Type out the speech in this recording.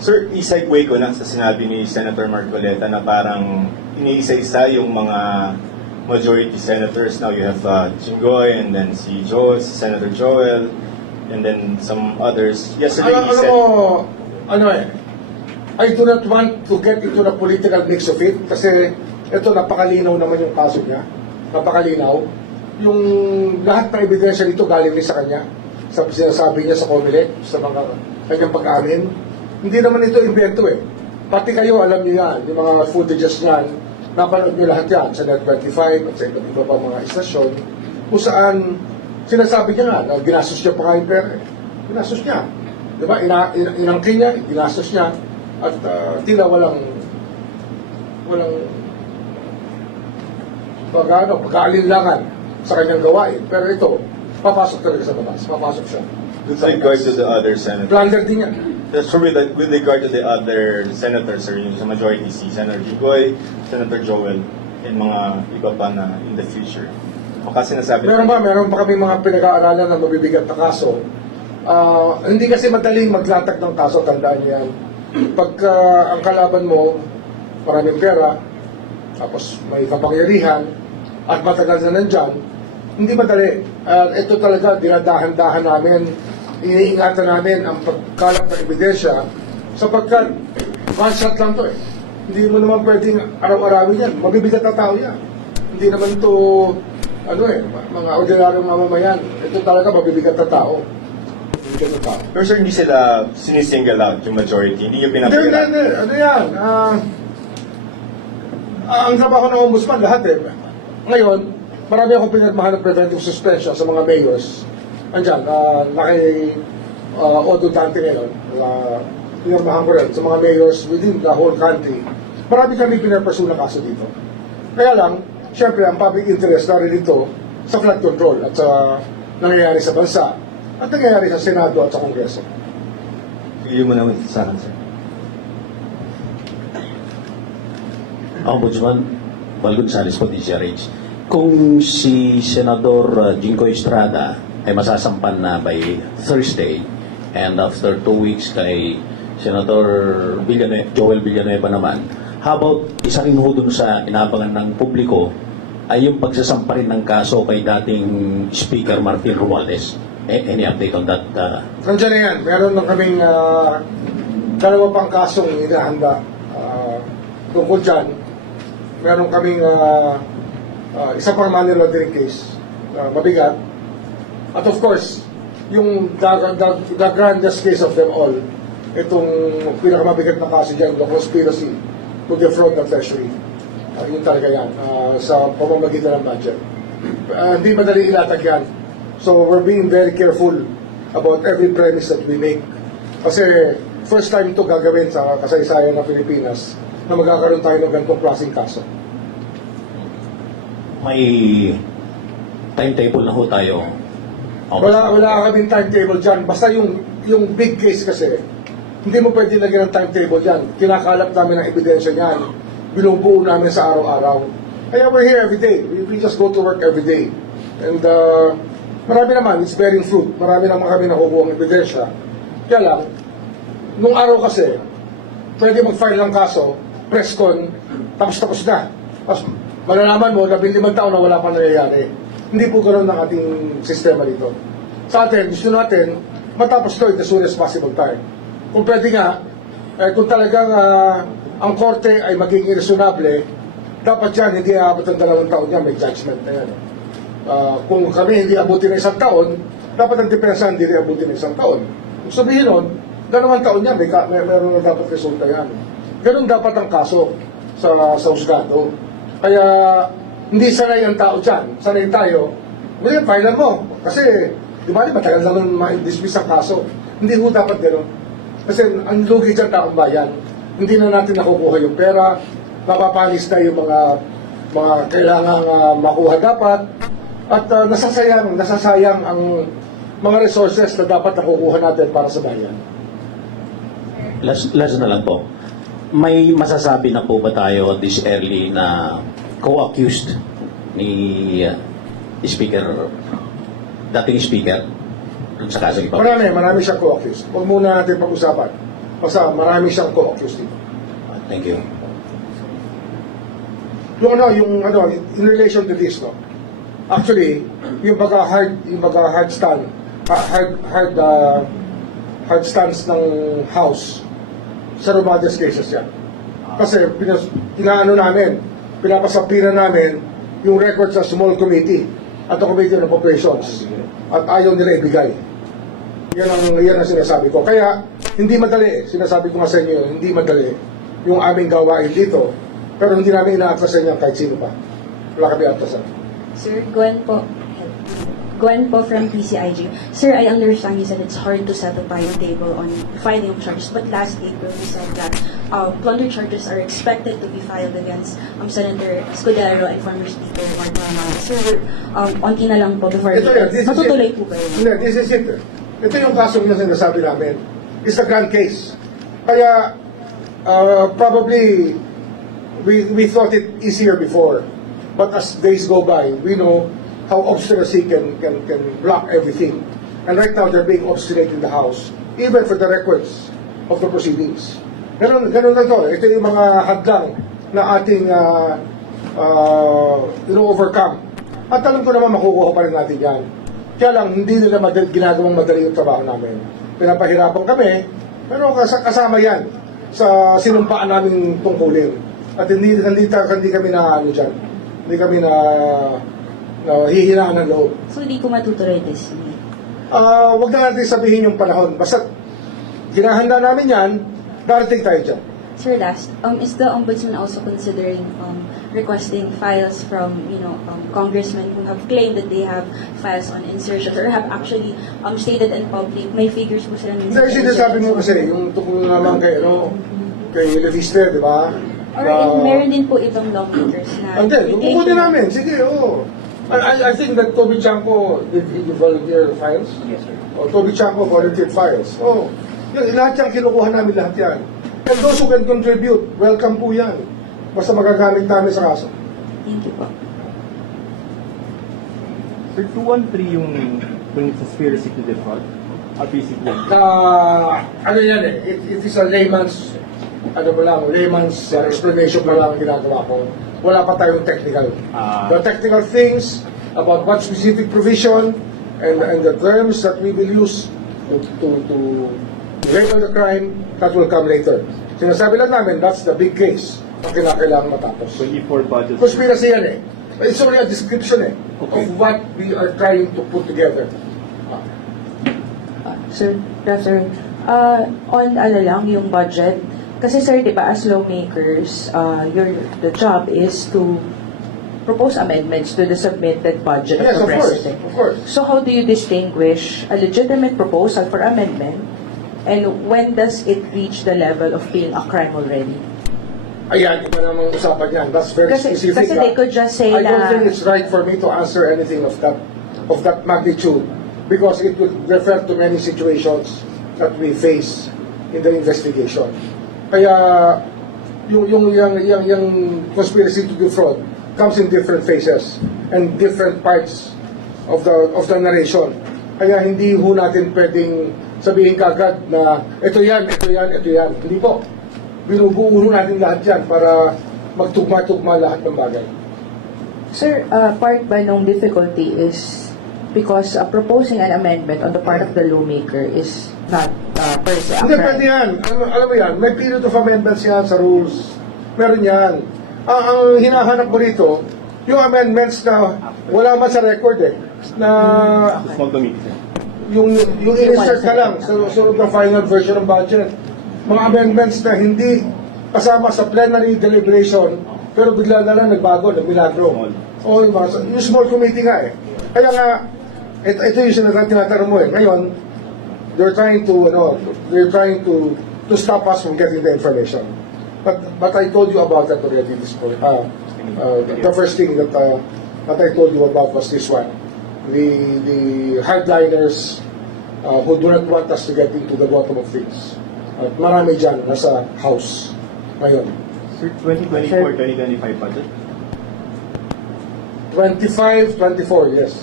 Sir, i-segue ko na sa sinabi ni Senator Marcoleta na parang iniisa-isa yung mga majority senators. Now you have Jinggoy, and then si Joel, si Senator Joel, and then some others. Yesterday he said... I do not want to get into the political mix of it kasi ito napakalinaw naman yung kaso niya. Napakalinaw. Yung lahat ng ebidensya dito galing din sa kanya. Sinasabi niya sa COMELEC, sa mga kanyang pag-amin. Hindi naman ito invento eh. Pati kayo, alam niyo yan, yung mga footages niyan, napanood niyo lahat yan sa Net25 at sa iba pa mga istasyon, kung saan sinasabi niya nga na ginastos niya pa kayo pera eh. Ginastos niya. Diba? Inangkin niya, ginastos niya, at tila walang pag-aalinlangan sa kanyang gawain. Pero ito, papasok talaga sa batas. Papasok siya. With regard to the other senators. Plunder din yan. So with regard to the other senators, sir, yung sa majority, si Senator Jinggoy, Senator Joel, and mga iba pa na in the future. Baka sinasabi... Meron pa kami mga pinag-aaralan na mabibigat na kaso. Hindi kasi madaling maglatag ng kaso, tandaan yan. Pagka ang kalaban mo, maraming pera, tapos may kapangyarihan, at matagal na nandyan, hindi madali. Ito talaga, dinadahan-dahan namin, iniingatan namin ang pagkalap ng ebidensya, sapagkat one shot lang to eh. Hindi mo naman pwedeng araw-arawin yan. Mabibigat na tao yan. Hindi naman to, mga ordinaryong mamamayan. Ito talaga mabibigat na tao. Pero sir, hindi sila sinisingle out yung majority. Hindi yung pinapila. Hindi. Ano yan? Ang trabaho ng ombudsman, lahat eh. Ngayon, marami akong pinagmahal ng preventive suspension sa mga mayors. Andyan, Odo Dante ngayon. Pinagmahan ko rin sa mga mayors within the whole country. Marami kami pinapersu na kaso dito. Kaya lang, syempre, ang public interest na rin dito sa flood control at sa nangyayari sa bansa at nangyayari sa Senado at sa Kongreso. Hindi mo naman sa akin, sir. Ombudsman Val Gonzales po, DCRH. Kung si Senador Jinggoy Estrada ay masasampan na by Thursday, and after 2 weeks kay Senator Joel Villanueva naman, how about isa rin ho dun sa inabangan ng publiko ay yung pagsasampa rin ng kaso kay dating Speaker Martin Romualdez? Any update on that? Nandiyan na yan. Meron na kaming dalawa pang kasong inahanda tungkol dyan. Meron kaming isa pang money laundering case mabigat. At of course, yung the grandest case of them all, itong pinakamabigat na kaso dyan, the conspiracy to defraud the treasury. Yun talaga yan, sa pamamagitan ng budget. Hindi madali ilatag yan. So we're being very careful about every premise that we make. Kasi first time ito gagawin sa kasaysayan ng Pilipinas na magkakaroon tayo ng ganitong klaseng kaso. May timetable na ho tayo. Wala kaming timetable dyan. Basta yung big case kasi, hindi mo pwede lagyan ng timetable dyan. Kinakalap namin ang ebidensya niyan. Binubuo namin sa araw-araw. Kaya we're here every day. We just go to work every day. And marami naman, it's bearing fruit. Marami naman kami nakukuha ng ebidensya. Kaya lang, nung araw kasi, pwede mag-file ng kaso, press con, tapos na. Tapos malalaman mo, 15 taon na wala pa nangyayari. Hindi po ganoon ang ating sistema dito. Sa atin, gusto natin, matapos to as soon as possible time. Kung pwede nga, kung talagang ang korte ay maging irreasonable, dapat yan, hindi aabot ng 2 taon yan, may judgment na yan. Kung kami hindi abutin ng 1 taon, dapat ang depensa hindi rin abutin ng 1 taon. Kung sabihin nun, 2 taon yan, meron na dapat resulta yan. Ganun dapat ang kaso sa husgado. Kaya hindi sanay ang tao dyan. Sanay tayo, well, filean mo. Kasi, di ba, matagal na nun ma-dismiss ang kaso. Hindi ho dapat gano'n. Kasi ang lugi dyan taong bayan. Hindi na natin nakukuha yung pera, mapapalis na yung mga kailangang makuha dapat, at nasasayang ang mga resources na dapat nakukuha natin para sa bayan. Last na lang po. May masasabi na po ba tayo this early na co-accused ni dating speaker sa kasong ipa? Marami siya co-accused. Huwag muna natin pag-usapan. Basta marami siyang co-accused dito. Thank you. Yung in relation to this, no? Actually, yung hard stance ng House sa Romualdez cases yan. Kasi inaano namin, pinapasapiran namin yung records sa small committee at the committee on appropriations at ayaw nila ibigay. Yan ang sinasabi ko. Kaya, hindi madali. Sinasabi ko nga sa inyo, hindi madali yung aming gawain dito. Pero hindi namin ina-atrasan yan kahit sino pa. Wala kami atrasan. Sir, Gwen po. Gwen po from PCIG. Sir, I understand you said it's hard to set a timetable on filing of charges, but last April you said that plunder charges are expected to be filed against Senator Escudero and former Speaker Martin Romualdez. Sir, onti na lang po before matutuloy po ba yun? Hindi, this is it. Ito yung kaso na sinasabi namin. It's a grand case. Kaya, probably, we thought it easier before. But as days go by, we know how obstinacy can block everything. And right now, they're being obstinate in the House, even for the records of the proceedings. Ganun na to. Ito yung mga hadlang na ating overcome. At alam ko naman makukuha pa rin natin yan. Kaya lang, hindi nila ginagawang madali yung trabaho namin. Pinapahirapan kami, pero kasama yan sa sinumpaan namin tungkulin. At hindi kami na ano dyan. Hindi kami na hihinaan ng loob. So, hindi ko matutuloy this week. Huwag na natin sabihin yung panahon. Basta, ginahanda namin yan, darating tayo dyan. Sir, last, is the Ombudsman also considering requesting files from, congressmen who have claimed that they have files on insertions or have actually stated in public, may figures po sila ng Kasi sinasabi mo kasi, yung tukol naman kay Leviste, di ba? Or meron din po ibang lawmakers na... And then, kukunin namin. Sige, oo. I think that Toby Chanco, did he volunteer files? Yes, sir. Toby Chanco volunteered files. Lahat yan, kinukuha namin lahat yan. And those who can contribute, welcome po yan. Basta magagamit namin sa kaso. Thank you po. Sir, 213 yung conspiracy to defraud. Basically. Ano yan it is a layman's explanation pa lang ang ginagawa ko. Wala pa tayong technical. The technical things about what specific provision and the terms that we will use to label the crime, that will come later. Sinasabi lang namin, that's the big case na kinakailangan matapos. 24 budget. Conspiracy yan It's only a description Okay. of what we are trying to put together. Sir, on yung budget, kasi sir, di ba, as lawmakers, the job is to propose amendments to the submitted budget Yes, of the of course, President. of course. So how do you distinguish a legitimate proposal for amendment and when does it reach the level of being a crime already? Ayan, iba namang usapan yan. That's very specific. Kasi they could just say I don't na... think it's right for me to answer anything of that magnitude because it would refer to many situations that we face in the investigation. Kaya yung conspiracy to defraud comes in different phases and different parts of the narration. Kaya hindi ho natin pwedeng sabihin kagad na ito yan. Hindi po. Binubuo natin lahat yan para magtugma-tugma lahat ng bagay. Sir, part ba nung difficulty is because proposing an amendment on the part of the lawmaker is not per se a Hindi, crime? pwede yan. Alam mo yan, may period of amendments yan sa rules. Meron yan. Ang hinahanap mo rito, yung amendments na wala man sa record na Small committee, sir. yung insert ka lang sa sunod ng final version ng budget. Mga amendments na hindi kasama sa plenary deliberation pero bigla na lang nagbago, nagmilagro. O yung small committee nga Kaya nga, ito yung tinatanong mo Ngayon, they're trying to stop us from getting the information. But I told you about that already this point. The first thing that I told you about was this one. The hardliners who do not want us to get into the bottom of things. At marami dyan nasa house ngayon. Sir, 2024-2025 budget. 25, 24, yes.